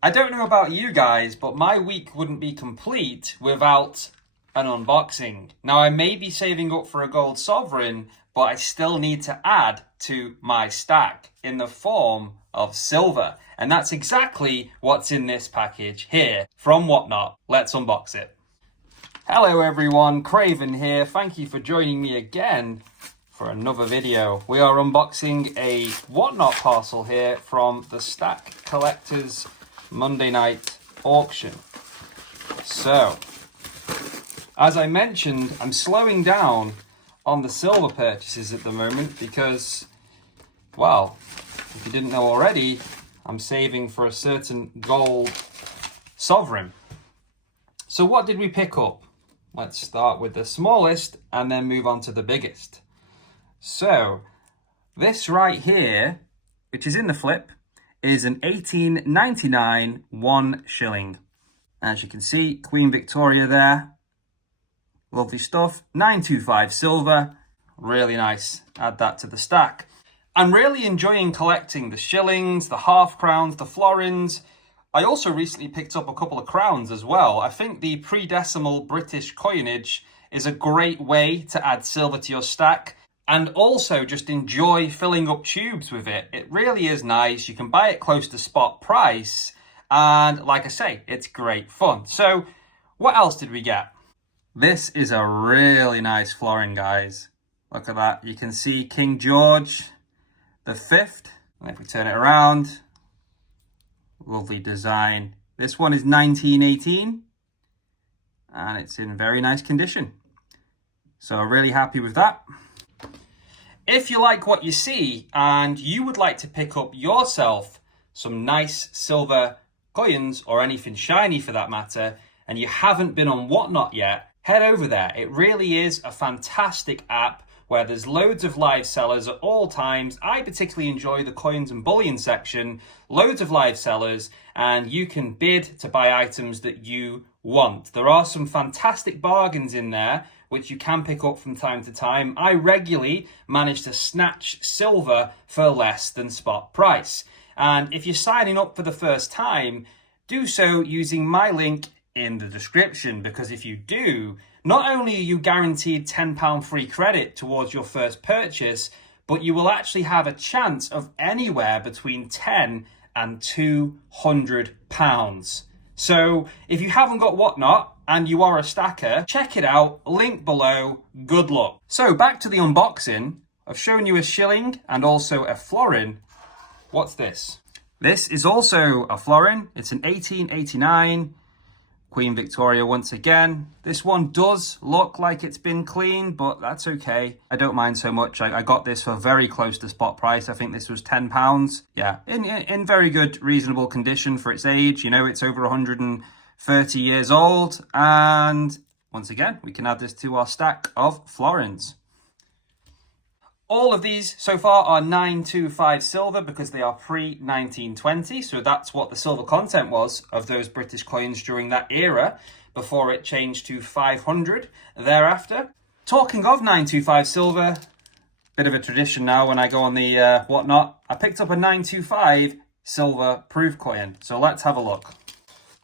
I don't know about you guys, but my week wouldn't be complete without an unboxing. Now, I may be saving up for a gold sovereign, but I still need to add to my stack in the form of silver. And that's exactly what's in this package here from Whatnot. Let's unbox it. Hello everyone, Craven here. Thank you for joining me again for another video. We are unboxing a Whatnot parcel here from the Stack Collectors Monday night auction. So, as I mentioned, I'm slowing down on the silver purchases at the moment because, well, if you didn't know already, I'm saving for a certain gold sovereign. So what did we pick up? Let's start with the smallest and then move on to the biggest. So, this right here, which is in the flip, is an 1899 1 shilling. As you can see, Queen Victoria there. Lovely stuff. 925 silver. Really nice. Add that to the stack. I'm really enjoying collecting the shillings, the half crowns, the florins. I also recently picked up a couple of crowns as well. I think the pre-decimal British coinage is a great way to add silver to your stack and also just enjoy filling up tubes with it. It really is nice. You can buy it close to spot price. And like I say, it's great fun. So what else did we get? This is a really nice florin, guys. Look at that. You can see King George V. And if we turn it around, lovely design. This one is 1918 and it's in very nice condition. So really happy with that. If you like what you see and you would like to pick up yourself some nice silver coins or anything shiny for that matter, and you haven't been on Whatnot yet, head over there. It really is a fantastic app where there's loads of live sellers at all times. I particularly enjoy the coins and bullion section, loads of live sellers, and you can bid to buy items that you want. There are some fantastic bargains in there, which you can pick up from time to time. I regularly manage to snatch silver for less than spot price. And if you're signing up for the first time, do so using my link in the description, because if you do, not only are you guaranteed £10 free credit towards your first purchase, but you will actually have a chance of anywhere between £10 and £200. So if you haven't got Whatnot and you are a stacker, check it out, link below, good luck. So back to the unboxing. I've shown you a shilling and also a florin. What's this? This is also a florin. It's an 1889 Queen Victoria once again. This one does look like it's been cleaned, but that's okay. I don't mind so much. I got this for very close to spot price. I think this was £10. Yeah, in very good, reasonable condition for its age. You know, it's over 130 years old. And once again, we can add this to our stack of florins. All of these so far are 925 silver because they are pre-1920. So that's what the silver content was of those British coins during that era before it changed to 500 thereafter. Talking of 925 silver, bit of a tradition now when I go on the Whatnot, I picked up a 925 silver proof coin. So let's have a look.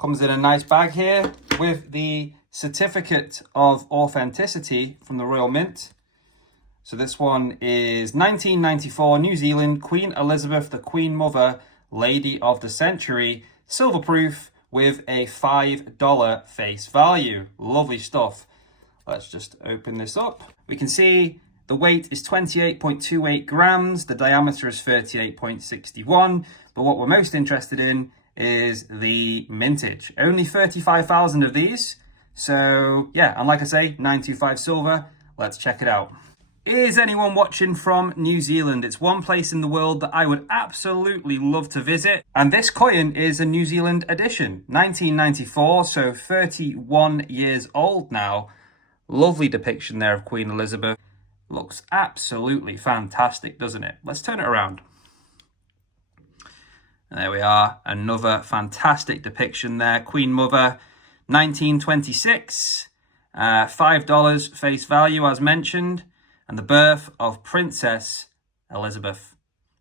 Comes in a nice bag here with the certificate of authenticity from the Royal Mint. So this one is 1994 New Zealand Queen Elizabeth, the Queen Mother, Lady of the Century, silver proof with a $5 face value. Lovely stuff. Let's just open this up. We can see the weight is 28.28 grams. The diameter is 38.61. But what we're most interested in is the mintage. Only 35,000 of these. So yeah, and like I say, 925 silver. Let's check it out. Is anyone watching from New Zealand? It's one place in the world that I would absolutely love to visit. And this coin is a New Zealand edition, 1994, so 31 years old now. Lovely depiction there of Queen Elizabeth. Looks absolutely fantastic, doesn't it? Let's turn it around. There we are, another fantastic depiction there. Queen Mother, 1926, $5 face value as mentioned. And the birth of Princess Elizabeth.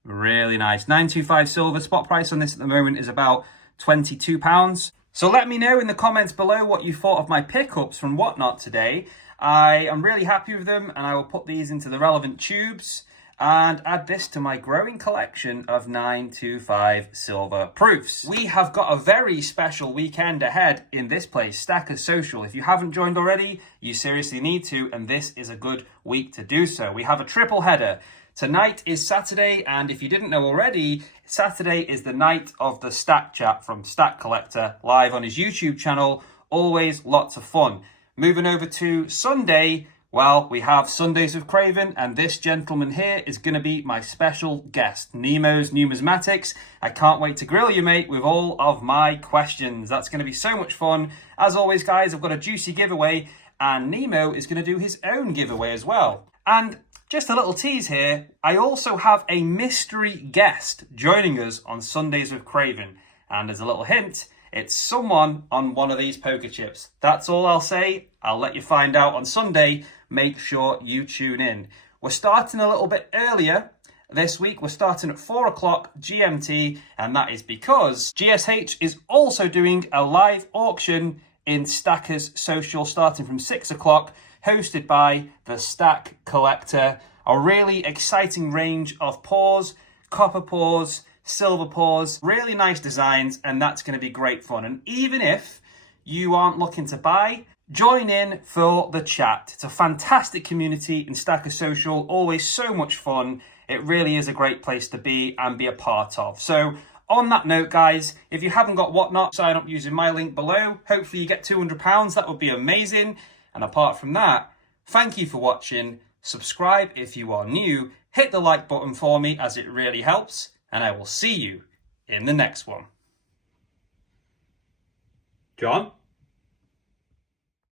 Really nice. 925 silver. Spot price on this at the moment is about £22. So let me know in the comments below what you thought of my pickups from Whatnot today. I am really happy with them, and I will put these into the relevant tubes and add this to my growing collection of 925 silver proofs. We have got a very special weekend ahead in this place, Stackers Social. If you haven't joined already, you seriously need to, and this is a good week to do so. We have a triple header. Tonight is Saturday, and if you didn't know already, Saturday is the night of the Stack Chat from Stack Collector, live on his YouTube channel. Always lots of fun. Moving over to Sunday, well, we have Sundays with Craven, and this gentleman here is going to be my special guest, Nemo's Numismatics. I can't wait to grill you, mate, with all of my questions. That's going to be so much fun. As always, guys, I've got a juicy giveaway, and Nemo is going to do his own giveaway as well. And just a little tease here, I also have a mystery guest joining us on Sundays with Craven. And as a little hint, it's someone on one of these poker chips. That's all I'll say. I'll let you find out on Sunday. Make sure you tune in. We're starting a little bit earlier this week. We're starting at 4 o'clock GMT, and that is because GSH is also doing a live auction in Stackers Social starting from 6 o'clock, hosted by the Stack Collector. A really exciting range of paws, copper paws, silver paws, really nice designs, and that's going to be great fun. And even if you aren't looking to buy, join in for the chat. It's a fantastic community in Stackers Social, always so much fun. It really is a great place to be and be a part of. So on that note, guys, if you haven't got Whatnot, sign up using my link below. Hopefully you get £200. That would be amazing. And apart from that, thank you for watching. Subscribe if you are new. Hit the like button for me, as it really helps. And I will see you in the next one. John?